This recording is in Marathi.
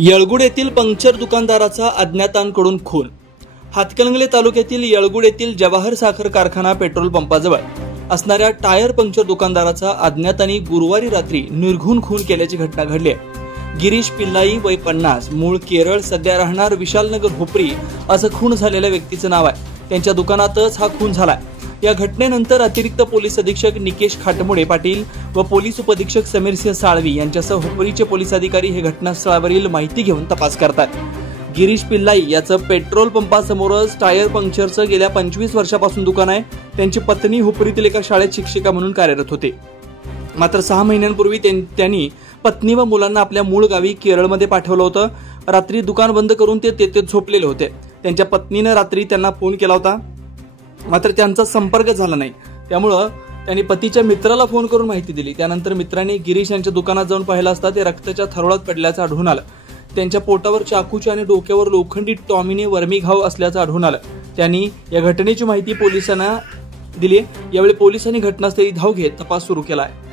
येळगुड येथील पंक्चर दुकानदाराचा अज्ञातांकडून खून। हातकणंगले तालुक्यातील येळगुड येथील जवाहर साखर कारखाना पेट्रोल पंपाजवळ असणाऱ्या टायर पंक्चर दुकानदाराचा अज्ञातांनी गुरुवारी रात्री निर्घुण खून केल्याची घटना घडली आहे। गिरीश पिल्लाई वय 50 मूळ केरळ, सध्या राहणार विशालनगर हुपरी असं खून झालेल्या व्यक्तीचं नाव आहे। त्यांच्या दुकानातच हा खून झालाय। या घटनेनंतर अतिरिक्त पोलीस अधीक्षक निकेश खाटमुडे पाटील व पोलीस उपअधीक्षक समीर सिंह साळवी यांच्यासह हुपरीचे पोलीस अधिकारी हे घटनास्थळावरील माहिती घेऊन तपास करतात। गिरीश पिल्लाई याचं पेट्रोल पंपासमोरच टायर पंक्चरचं गेल्या 25 वर्षापासून दुकान आहे। त्यांची पत्नी हुपरीतील एका शाळेत शिक्षिका म्हणून कार्यरत होते। मात्र 6 महिन्यांपूर्वी त्यांनी पत्नी व मुलांना आपल्या मूळ गावी केरळमध्ये पाठवलं होतं। रात्री दुकान बंद करून ते तेथेच झोपलेले होते। त्यांच्या पत्नीने रात्री त्यांना फोन केला होता, मात्र त्यांचा संपर्क झाला नाही। त्यामुळे त्यांनी पतीच्या मित्राला फोन करून माहिती दिली। त्यानंतर मित्रांनी गिरीश यांच्या दुकानात जाऊन पाहिलं असता ते रक्ताच्या थरोळात पडल्याचं आढळून आलं। त्यांच्या पोटावर चाकूचे आणि डोक्यावर लोखंडी टॉमीने वर्मी घाव असल्याचं आढळून आलं। त्यांनी या घटनेची माहिती पोलिसांना दिली। यावेळी पोलिसांनी घटनास्थळी धाव घेत तपास सुरू केला आहे।